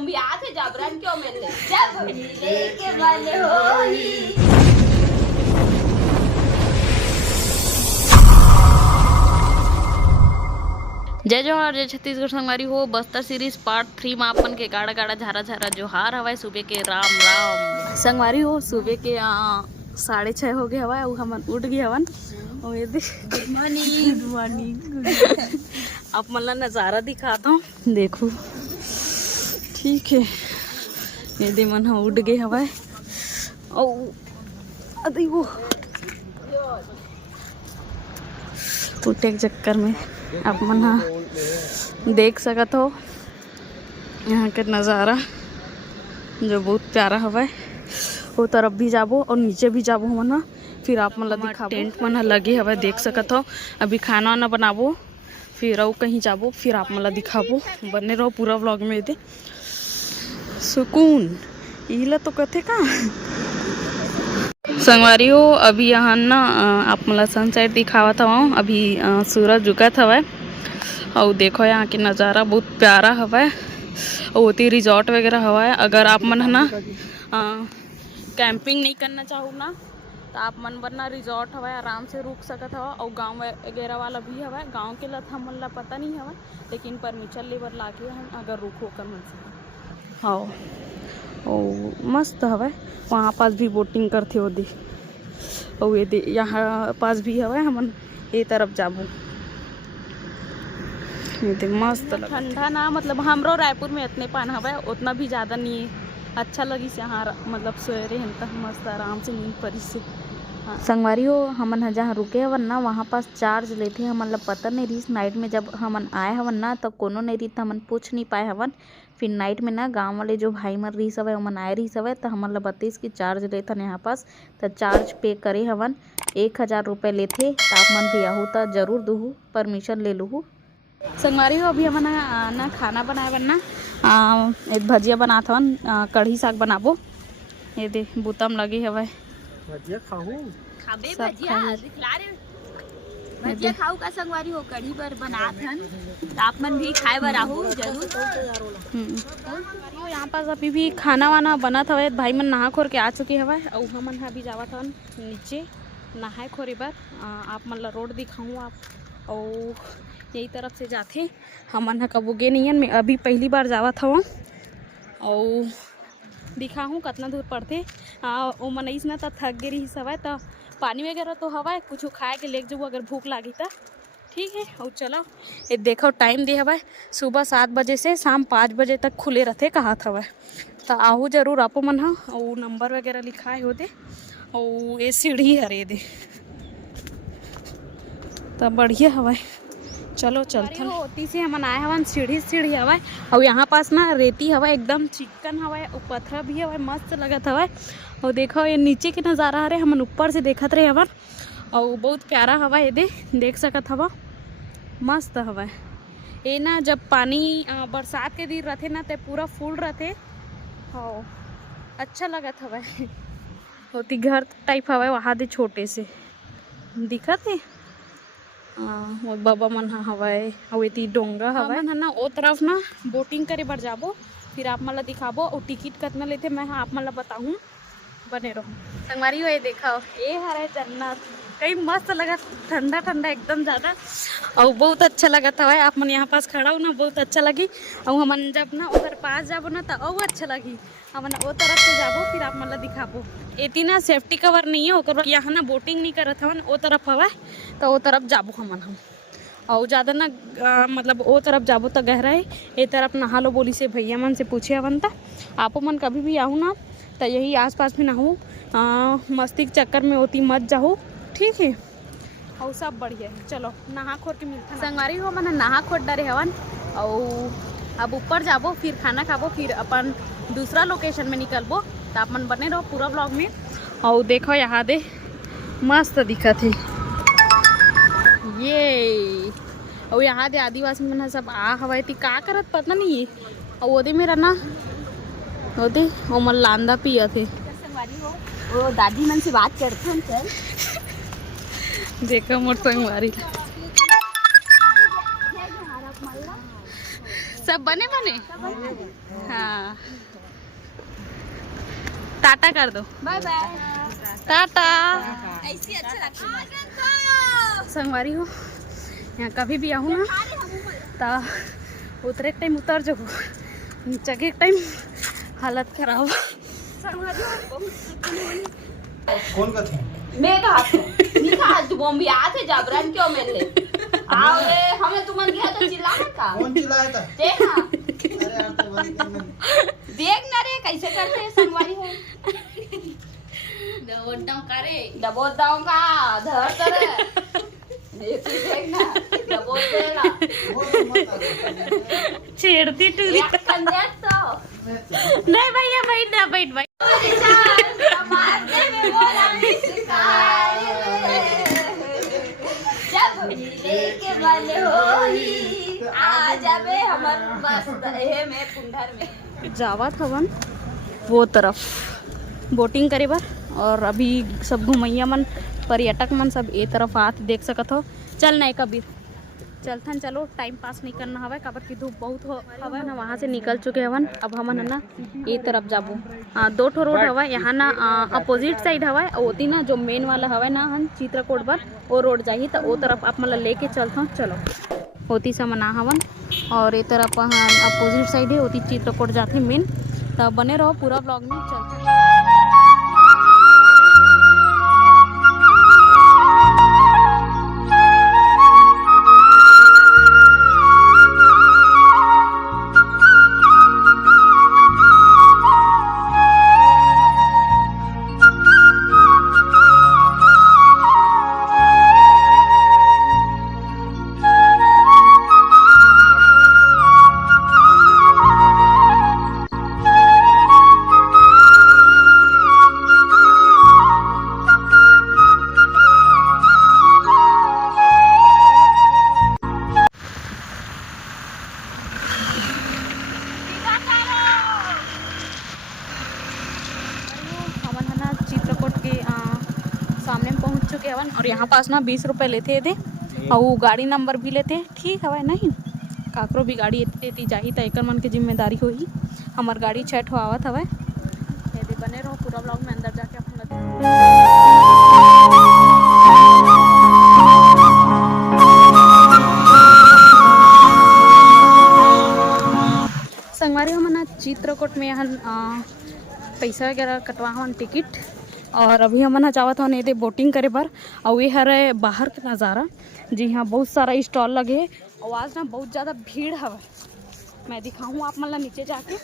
भी आते जाबरन क्यों मिलने जब मिले के वाले होई। जय जोहार जय छत्तीसगढ़ संगवारी हो। बस्तर सीरीज पार्ट 3 में अपन के गाड़ा गाड़ा झारा झारा जोहार हवाए। सुबह के राम राम संगवारी हो। सुबह के 6:30 हो गए हवा। हमन उठ गए हवन। गुड मॉर्निंग आप मतलब नज़ारा दिखाता हूँ, देखो ठीक है। ये मन हाँ उठ गए हवा। अरे वो उठे के चक्कर में आप मन हाँ देख सकत हो यहाँ के नज़ारा जो बहुत प्यारा हवा। वो तरफ भी जाबो और नीचे भी जाबो मन हाँ। फिर आप मन ला दिखाबो। टेंट मन लगे हवा देख सकत हो। अभी खाना वाना बनाबो फिर और कहीं जाबो फिर आप मन ला दिखाबो। बने रहो पूरा व्लॉग में। दे सुकून इला तो कथे का संगवारी हो। अभी यहाँ ना आप मला सनसेट दिखावा था। अभी सूरज उगत हवा और देखो यहाँ के नज़ारा बहुत प्यारा हवा। होती रिजॉर्ट वगैरह हवा। अगर आप मन है ना कैंपिंग नहीं करना चाहो ना तो आप मन बना रिजॉर्ट हवा आराम से रुक सकत हवा। और गांव वगैरह वाला भी हवा। गांव के लत हमन ला पता नहीं हवा लेकिन परमिशन लेबर लाके हम अगर रुको कर मन से हाँ। ओ मस्त हवा। वहाँ पास भी बोटिंग करते हो दे। और ये दे यहाँ पास भी हवा। हमन ये तरफ जाबो। ये दे मस्त ठंडा ना मतलब हमरो रायपुर में इतने पान हवा उतना भी ज़्यादा नहीं है। अच्छा लगी से यहाँ मतलब सोरे हम तक मस्त आराम से नींद परी से। हाँ संगवारी हो हमन जहाँ रुके हवन ना वहाँ पास चार्ज लेते हमन ला पता नहीं रही। नाइट में जब हमन आए हवन ना तब कोनो नहीं रही तो हमन पूछ नहीं पाए हवन। फिर नाइट में ना गांव वाले जो भाई मन रही सवय हमन आए रही सवय तो हमन ला बतीस की चार्ज लेथन यहाँ पास। तो चार्ज पे करे हवन 1000 रुपये लेथे। तो आप मन भी आहू तो जरूर दूहू परमिशन ले लूँ। संगवारी हो अभी हमन ना खाना बनाए बनना एक भजिया बनात हवन। कढ़ी साग बनाबो। ये दे बुतम लगे हवे भजिया खाहू खाबे भजिया दिखला रे भजिया खाऊ का संगवारी हो। कढ़ी बर बनात हन तो आप मन भी खाए बर आहू जरूर। यहाँ पास अभी भी खाना वाना बनत हवे। भाई मन नहा खोर के आ चुके हवे और हमन हा भी जावत हन नीचे नहाए खोरे बर। आप मन ला रोड दिखाऊँ आप और यही तरफ से जाते। हमन हा कबो गे नहीं हन। मैं अभी पहली बार जावत हूँ और दिखाऊँ कितना दूर पड़ते। वो मनईस ना तो थक गे रही सवय तो पानी वगैरह तो हवा कुछ खाए के ले जाऊँ अगर भूख लगी तो ठीक है। और चलो ये देखो टाइम दे हवा सुबह 7 बजे से शाम 5 बजे तक खुले रहते कहा हवा। तो आहू जरूर आपो मन हा। और नंबर वगैरह लिखाए हो दे और ये सीढ़ी हरे दे तो बढ़िया हवा। चलो चलते होती से हमन आए हवन सीढ़ी हवा। और यहाँ पास ना रेती हवा एकदम चिकन हवा और पत्थर भी हवा मस्त लगत हवा। और देखो ये नीचे के नज़ारा हरे हमन ऊपर से देखत रहे हवन और बहुत प्यारा हवा। ये देख सकत हवा मस्त हवा। ये ना जब पानी बरसात के दिन रहते ना तो पूरा फूल रहते हाँ अच्छा लगत हवा। होती घर टाइप हवा वहाँ दे छोटे से दिखत है। बाबा मन हवाए और ये डोंगा हवा है ना। ओ तरफ ना बोटिंग करे बर जाबो फिर आप मन ला दिखाबो। और टिकट कितना लेते मैं आप मन ला बताऊँ। बने रहो संगवारी हो। ये देखा ये हरे जन्नत कई मस्त लगा ठंडा ठंडा एकदम ज़्यादा और बहुत अच्छा लगा था। आप मन यहाँ पास खड़ा हो ना बहुत अच्छा लगी। और हमन जब ना उधर पास जाबो ना तो और अच्छा लगी। हमन वो तरफ से जाबो फिर आप मन ला दिखाबो। एती ना सेफ्टी कवर नहीं है ओकर यहाँ ना बोटिंग नहीं करत हवन। वो तरफ हवा तो वो तरफ जाबो हमन हम और ज़्यादा ना मतलब वो तरफ जाबो तो गहरा है। ये तरफ नहा लो बोली से भैया मन से पूछे हवन। था आपो मन कभी भी आहू ना तो यही आसपास में नहाऊँ मस्ती के चक्कर में होती मत जाओ ठीक है। और सब बढ़िया है। चलो नहा खोर के मिलता संगवारी हो। मैंने नहा खोर डरे हवन और अब ऊपर जाबो फिर खाना खाबो फिर अपन दूसरा लोकेशन में निकलबो। तो आप मन बने रहो पूरा ब्लॉग में। और देखो यहाँ दे मस्त दिखत है ये। और यहाँ दे आदिवासी मन सब आ हवा थी का करत पता नहीं है। और वो दे मेरा ना वो दे वो मन लांदा पिया थे। वो दादी मन से बात करते हैं चल देखो मोर संगवारी सब बने हाँ टाटा कर दो, बाय बाय। टाटा। ऐसी अच्छा लगता संगवारी हो, यहाँ कभी भी आऊँ ना तो उतरे एक टाइम उतर जाओ, नीचे के एक टाइम हालत खराब। कौन का थे? मैं कहा नहीं कहा तू बॉम्बे आते जाबरान क्यों मेरे आओ रे हमें तुमन गया तो चिल्लाना का कौन चिल्लाया था? देखना अरे यार तो बंद कर मैंने। देख ना रे कैसे करते हैं संगवारी हो दबोद दाऊं का धर करे ये तू देखना दबोद देला वो तो मत आ। छेड़ती टूरी। एक कंधे तो नहीं भैया बैठ ना, बैठ भाई। मारने में बोला जब मिले के मन होई आ जाबे हमर मस्त एहे में कुंडर में जावत हवन वो तरफ बोटिंग करे बर, और अभी सब घुमैया मन पर्यटक मन सब ए तरफ आत देख सकत हो। चल नहीं कबीर चलथन, चलो टाइम पास नहीं करना हवे, काबर की धूप बहुत हो हवे ना। वहाँ से निकल चुके हवन, अब हमन है ना ए तरफ जाबो। 2 ठो रोड हवा यहाँ ना, अपोजिट साइड हवा ओती ना जो मेन वाला हवा ना हम चित्रकूट बर वो रोड जाही तो ओ तरफ आप मतलब लेके चलता। चलो ओती समन आ हवन और ए तरफ अपोजिट साइड है ओती चित्रकूट जाते मेन। तो बने रहो पूरा ब्लॉग में। चलते सामने में पहुंच चुके हवन और यहाँ पास ना 20 रुपये लेते थे और गाड़ी नंबर भी लेते। ठीक है नहीं काकरो भी गाड़ी एती जाही तो एक मन के जिम्मेदारी होही। हमार गाड़ी 6 ठो आवत हवे। यदि बने रहो पूरा ब्लॉग में अंदर जाके अपना संगवारी हम चित्रकूट में यहाँ पैसा वगैरह कटवा हवन टिकट, और अभी हमन जावत हन ये बोटिंग करे बर। और ये हरे बाहर का नज़ारा जी हाँ, बहुत सारा स्टॉल लगे है और आज ना बहुत ज़्यादा भीड़ हवे। मैं दिखाऊँ आप मतलब नीचे जाके।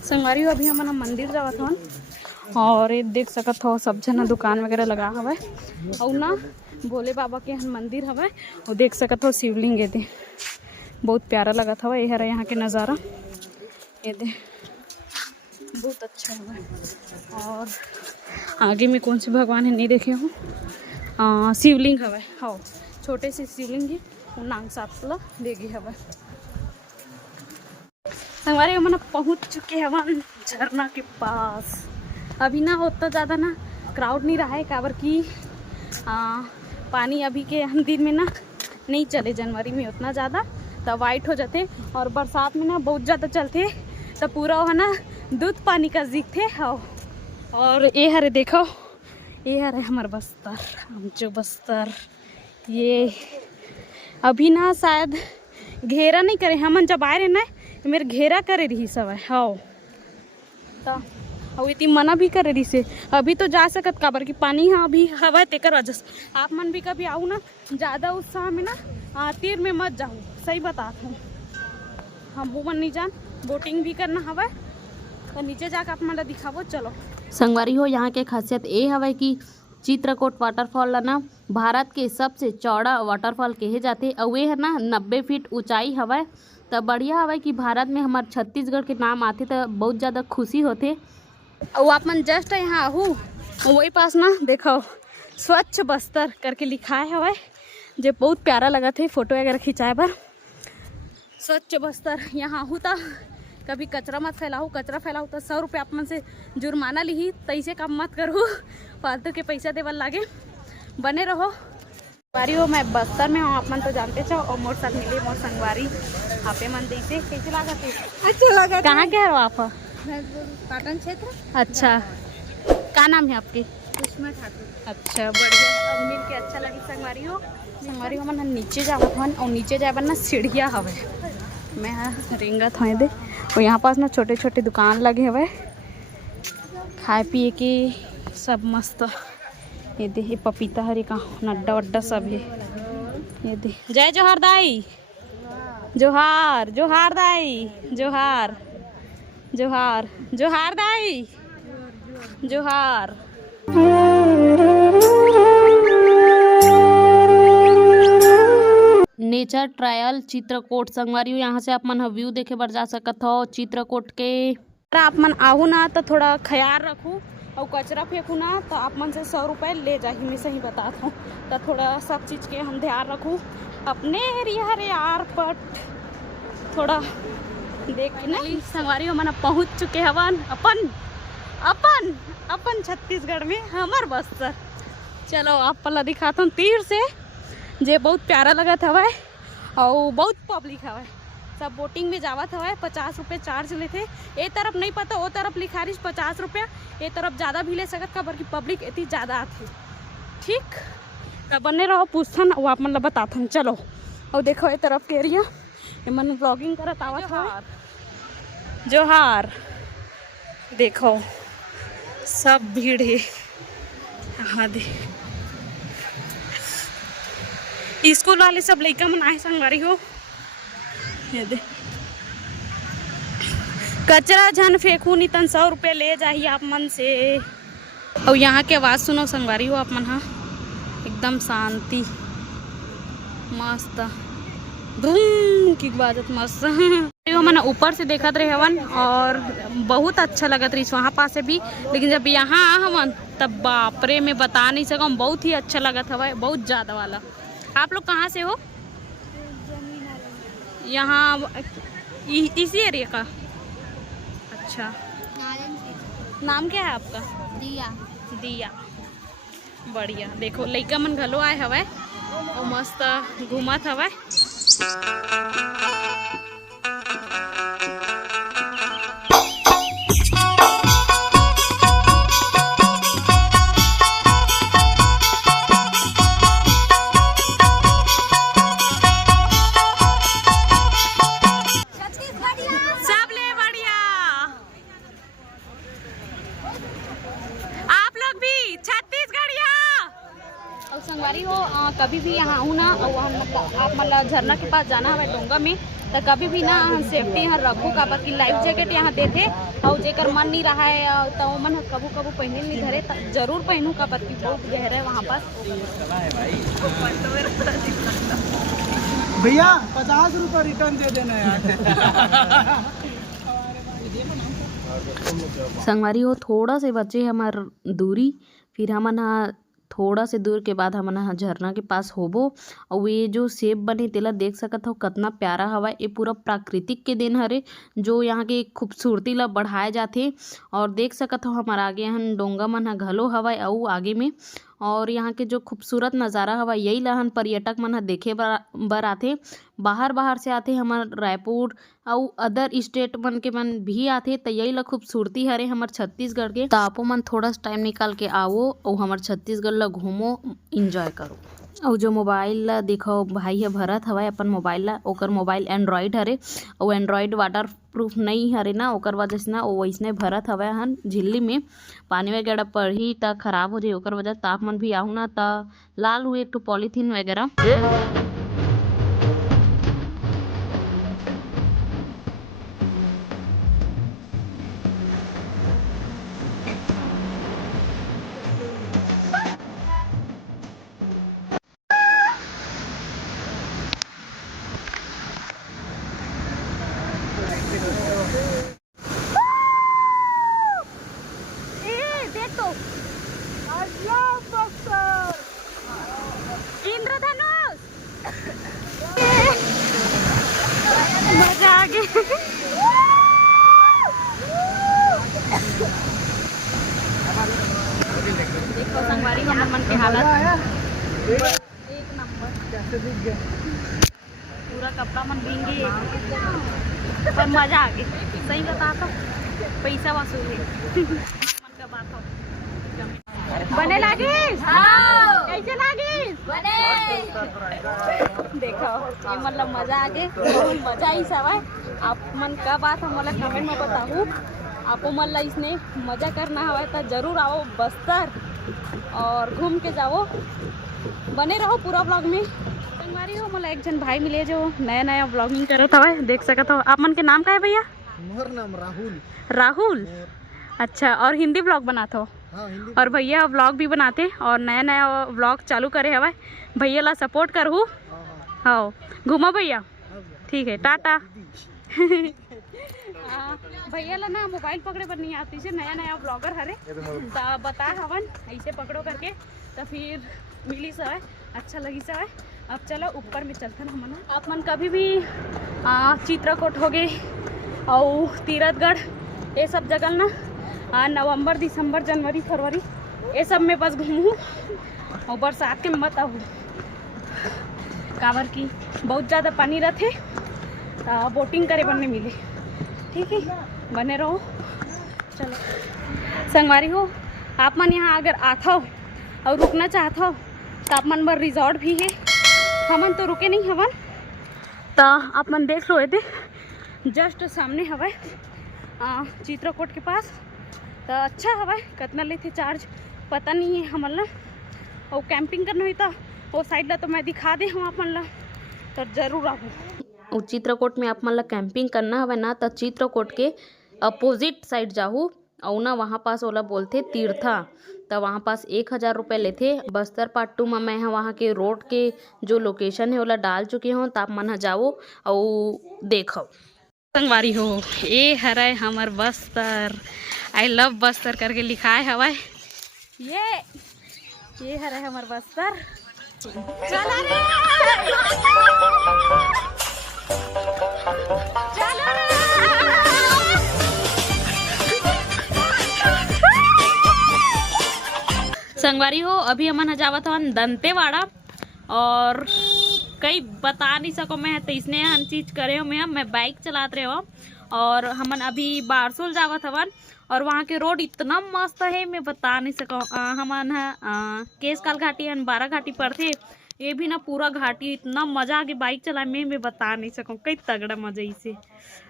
संगवारी अभी हमारा मंदिर जावत हन और ये देख सकत हो सब जना दुकान वगैरह लगा हवे और ना भोले बाबा के मंदिर हवे और देख सकत हो शिवलिंग। ये दे बहुत प्यारा लगत हवे। ये है यहाँ के नज़ारा, ये दे बहुत अच्छा हवे। और आगे में कौन से भगवान है नहीं देखे हो, शिवलिंग हवे। हाँ छोटे से शिवलिंग ही नांग सापला देगी हवे। हमारे हम पहुँच चुके हवन झरना के पास। अभी ना उतना ज़्यादा ना क्राउड नहीं रहा है, काबर की पानी अभी के दिन में ना नहीं चले, जनवरी में उतना ज़्यादा तो वाइट हो जाते और बरसात में ना बहुत ज़्यादा चलते तो पूरा है ना दूध पानी का दिखते। और ये हरे देखो, ये हरे हमारे बस्तर, हम जो बस्तर ये अभी ना शायद घेरा नहीं करे। हमन जब आए रहे ना मेरे घेरा करे रही सब है। हाँ तो इतनी मना भी करे रही से अभी तो जा सकत काबर की पानी हाँ अभी हवा तेकर वजह से। आप मन भी कभी आओ ना ज़्यादा उत्साह में ना तीर में मत जाऊँ, सही बताता हूँ। हम वो मन नहीं जान, बोटिंग भी करना हवा तो नीचे जाकर आप मतलब दिखावो। चलो संगवारी हो, यहाँ के खासियत ये हवा कि चित्रकूट वाटरफॉल ना भारत के सबसे चौड़ा वाटरफॉल कहे जाते और वे है ना 90 फीट ऊंचाई हवा। तो बढ़िया हवा कि भारत में हमारे छत्तीसगढ़ के नाम आते तो बहुत ज़्यादा खुशी होते। और आप मन जस्ट यहाँ आहू वही पास ना देखो स्वच्छ बस्तर करके लिखा है हवा। जो बहुत प्यारा लगा थे फोटो वगैरह खिंचाए पर। स्वच्छ बस्तर यहाँ हूँ तो कभी कचरा मत फैलाओ, कचरा फैलाओ तो 100 रुपये आप मन से जुर्माना ली, तैसे काम मत करो, फालतू के पैसा देवल लागे। बने रहो। संगवारी हो मैं बस्तर में हूँ, आप मन तो जानते छो, और मोर साथ मिली मोर संगवारी आपे मन जैसे कैसे लगा थे? अच्छा लगा। कहाँ के हो आप? पाटन क्षेत्र। अच्छा, क्या नाम है आपकी? सुषमा ठाकुर। अच्छा बढ़िया, अब मिल के अच्छा लगी। संगवारी हो मन नीचे जावत हन, और नीचे जाए ना सीढ़िया हवे, मैं रेंगत हूँ दे। और यहाँ पास ना छोटे छोटे दुकान लगे हवे, खाए पिए के सब मस्त। ये दे ये पपीता हरे का नड्डा वड्डा सब है। ये दे जय जोहार दाई, जोहार जोहार दाई, जोहार जोहार जोहार दाई, जोहार। नेचर ट्रायल चित्रकूट संगवारी हो, यहाँ से आप मन व्यू देखे बर जा सकत हो चित्रकूट के। आप मन आहू ना तो थोड़ा ख्याल रखू, और कचरा फेंकू ना तो आप मन से 100 रुपये ले जाही, मैं सही बताता हूँ। तो थोड़ा सब चीज़ के हम ध्यान रखू अपने एरिया हरे यार, पर थोड़ा देख के ना। संगवारी हो मन पहुँच चुके हवन अपन अपन अपन छत्तीसगढ़ में, हमार बस्तर। चलो आप पल्ला दिखाता हूँ तीर से, जे बहुत प्यारा लगा था वह, और बहुत पब्लिक हवा, सब बोटिंग में जावत हवा। 50 रुपये चार्ज लेते। ए तरफ नहीं पता, वो तरफ लिखा रही 50 रुपया, ए तरफ ज़्यादा भी ले सकत का, बल्कि पब्लिक इतनी ज़्यादा आती। ठीक तो बने रहो, पूछथन वो आप मतलब बताथन। चलो और देखो ये तरफ के एरिया, ये मन ब्लॉगिंग करत आवत हवा। जोहार देखो सब भीड़ है। हाँ दे स्कूल वाले सब लड़का मन आए संगवारी हो। ये दे कचरा झन फेंकू नहीं तन 100 रुपये ले जाही आप मन से। और यहाँ के आवाज़ सुनो संगवारी हो आप मन, हाँ एकदम शांति मस्त, धूम की बाजत मस्त। मैंने ऊपर से देखत रहे हवन और बहुत अच्छा लगत रही वहाँ पास से भी, लेकिन जब यहाँ आ हवन तब बापरे में बता नहीं सकूँ, बहुत ही अच्छा लगत हवा, बहुत ज़्यादा वाला। आप लोग कहाँ से हो? यहाँ इसी एरिया का? अच्छा, नाम क्या है आपका? दिया। दिया, बढ़िया। देखो लइका मन घलो आए हवाए और मस्त घूमत हवाए। संगवारी हो कभी भी यहाँ आऊँ ना, और आप मतलब झरना के पास जाना है डोंगा में, तो कभी भी ना सेफ्टी यहाँ रखू का, बाकी लाइफ जैकेट यहाँ देते। और जेकर मन नहीं रहा है तो मन कबू कबू पहने नहीं धरे, जरूर पहनू का, बाकी बहुत गहरा है वहाँ पास। भैया 50 रुपये रिटर्न दे देना यार। संगवारी हो थोड़ा से बचे हमार दूरी, फिर हमन थोड़ा से दूर के बाद हमन झरना के पास होबो। और ये जो सेब बने तेला देख सकत हो कितना प्यारा हवा, ये पूरा प्राकृतिक के देन हरे, जो यहाँ के खूबसूरती ला बढ़ाए जाते। और देख सकत हो हमार आगे यहाँ डोंगा मन घलो हवा अउ आगे में, और यहाँ के जो खूबसूरत नज़ारा हवा यही लहन पर्यटक मन देखे बर आथे। बाहर से आथे, हमार रायपुर और अदर स्टेट मन के मन भी आथे। तो यही ला खूबसूरती हरे हमार छत्तीसगढ़ के। तो आपो मन थोड़ा टाइम निकाल के आओ और हमार छत्तीसगढ़ ला घूमो, इंजॉय करो। और जो मोबाइल ला देखो भाई है भरत हवा अपन मोबाइल ला, ओकर मोबाइल एंड्रॉयड हरे, और एंड्रॉयड वाटर प्रूफ नहीं हरे ना, ओकर वजह से ना वो वैसने भरत हवा हन झिल्ली में पानी वगैरह पड़ी तो खराब हो जाए, ओकर वजह तापमान भी आहू ना तो लाल हुए एक तो पॉलीथीन वगैरह। इंद्रधनुष देखो संगवारी हमर मन के हालत एक नंबर, पूरा कपड़ा मन भींगे पर मजा आ गई। सही बता तो पैसा वसूल है। मन का बात हो बने लागे। हाँ कैसे लागे बने देखो ये मतलब मजा आ गए, बहुत मजा ही सब है। आप मन का बात हम मतलब कमेंट में बताऊँ। आपको मतलब इसने मजा करना है तो जरूर आओ बस्तर और घूम के जाओ। बने रहो पूरा ब्लॉग में। संगवारी हो मतलब एक जन भाई मिले जो नया नया ब्लॉगिंग करत हवे, देख सकत हो। आप मन के नाम का है भैया? मोर नाम राहुल। राहुल, अच्छा। और हिंदी ब्लॉग बनाते हो? हाँ हिंदी। और भैया व्लॉग भी बनाते और नया नया व्लॉग चालू करे हवा। भैया ला सपोर्ट करहूँ। हाँ घूमो भैया, ठीक है, टाटा। भैया ला ना मोबाइल पकड़े पर नहीं आती से, नया नया ब्लॉगर हरे तो बता हवन ऐसे पकड़ो करके तो फिर मिली सब अच्छा लगी सब। अब चलो ऊपर में चलते हम। आप मन कभी भी चित्रकूट हो गए और तीरथगढ़ ये सब जगह ना नवंबर दिसंबर जनवरी फरवरी ये सब में बस घूमूँ और बरसात के मत आहू काबर की बहुत ज़्यादा पानी रहते बोटिंग करे बनने मिले। ठीक है बने रहो। चलो संगवारी हो आप मन यहाँ अगर आता हो और रुकना चाहता हो तो आप मन बर रिजॉर्ट भी है। हमन तो रुके नहीं हवन तो आप मन देख लो ये जस्ट सामने हवा चित्रकूट के पास। तो अच्छा हवा कितना लेते चार्ज पता नहीं है हमन ला। और कैंपिंग करना हुई तो वो साइड ला तो मैं दिखा दे हम आप मन ला तो जरूर आओ। और चित्रकूट में आप मन ला कैंपिंग करना हवे ना तो चित्रकूट के अपोजिट साइड जाहू और ना वहाँ पास ओला बोलते तीर्था। तो वहाँ पास 1000 रुपये लेते। बस्तर पार्ट 2 में मैं वहाँ के रोड के जो लोकेशन है ओला डाल चुकी हूँ तो आप मन जाओ और देखो। संगवारी हो ये हरे हमार बस्तर, आई लव बस्तर करके लिखाए हवा। ये हरे हमार बस्तर। चला रे चला रे। संगवारी हो अभी हमन जावत हवन दंतेवाड़ा और कई बता नहीं सको मैं तो इसने हम चीज़ करे हो। मैं बाइक चलाते रहे हो और हमन अभी बारसूल जावत हवन और वहाँ के रोड इतना मस्त है मैं बता नहीं सको। हमन केसकाल घाटी हन 12 घाटी पड़ते ये भी ना पूरा घाटी इतना मजा आ गया बाइक चलाए में मैं बता नहीं सकूँ। कई तगड़ा मजा इसे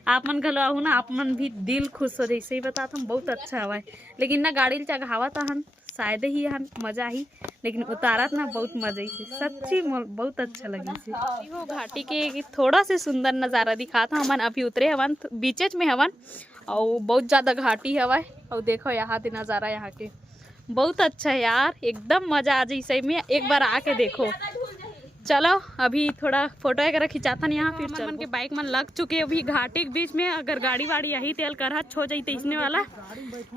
आप मन घलो आहू ना आप मन भी दिल खुश हो जाए। सही बताता हम बहुत अच्छा हवा लेकिन ना गाड़ी चढ़ावा था हन शायद ही हन मजा ही लेकिन उतारत ना बहुत मजा ही सच्ची बहुत अच्छा लगी से। वो घाटी के थोड़ा से सुंदर नज़ारा दिखा था। हमन अभी उतरे हवन बीचेज में हवन और बहुत ज़्यादा घाटी हवा और देखो यहाँ के नज़ारा यहाँ के बहुत अच्छा है यार, एकदम मजा आ जाए। सही में एक बार आके देखो। चलो अभी थोड़ा फोटो वगैरह खिंचाता नहीं यहाँ फिर मन के बाइक मन लग चुके अभी घाटी के बीच में। अगर गाड़ी वाड़ी यही तेल कर छो जाते इसने वाला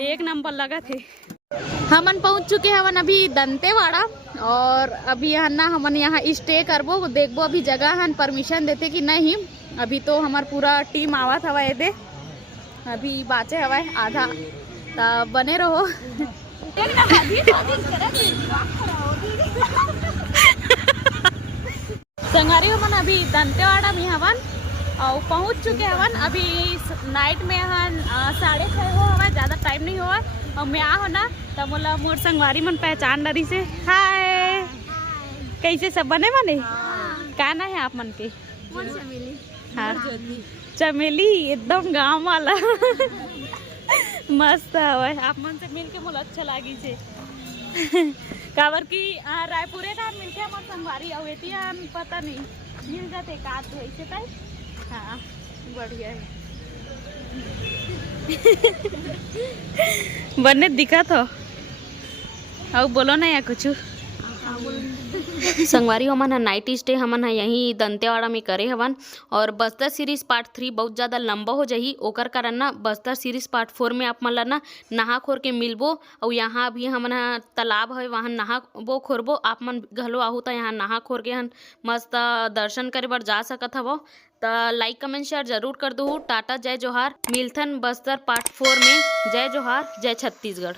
एक नंबर लगा थे। हमन पहुँच चुके हवन अभी दंतेवाड़ा और अभी यहाँ ना हमन यहाँ स्टे करबो देखबो अभी जगह हन परमिशन देते कि नहीं। अभी तो हमार पूरा टीम आवत हवा ये अभी बाचे हवा आधा तो बने रहो। संगवारी हमन अभी दंतेवाड़ा में हवन और पहुंच चुके हवन। अभी नाइट में हन 6:30 हो हवा, ज़्यादा टाइम नहीं हुआ और मैं आ हो ना तब मोला मोर संगवारी मन पहचान डरी से। हाय कैसे सब बने बने का ना है आप मन के? हाँ चमेली एकदम गाँव वाला मस्त हवा। आप मन से मिल के मोला अच्छा लगी से काबर की रायपुरे का मिल के हमारे संगवारी अवेतिया पता नहीं मिल जाते का ऐसे टाइप। हाँ बढ़िया है बने दिखा तो और बोलो ना या कुछ संगवारी हमन ह नाइट स्टे हमन ह यहीं दंतेवाड़ा में करे हवन। और बस्तर सीरीज पार्ट 3 बहुत ज़्यादा लंबा हो जाही, ओकर कारण ना बस्तर सीरीज पार्ट 4 में आप मन ला ना नहा खोर के मिलबो। और यहाँ भी हमन ह तालाब है वहाँ नहाबो खोरबो। आप मन घलो आहू त यहाँ नहा खोर के हन मस्त दर्शन करे बर जा सकत हवो। त लाइक कमेंट शेयर जरूर कर दो। टाटा जय जोहार, मिलथन बस्तर पार्ट 4 में। जय जोहार, जय छत्तीसगढ़।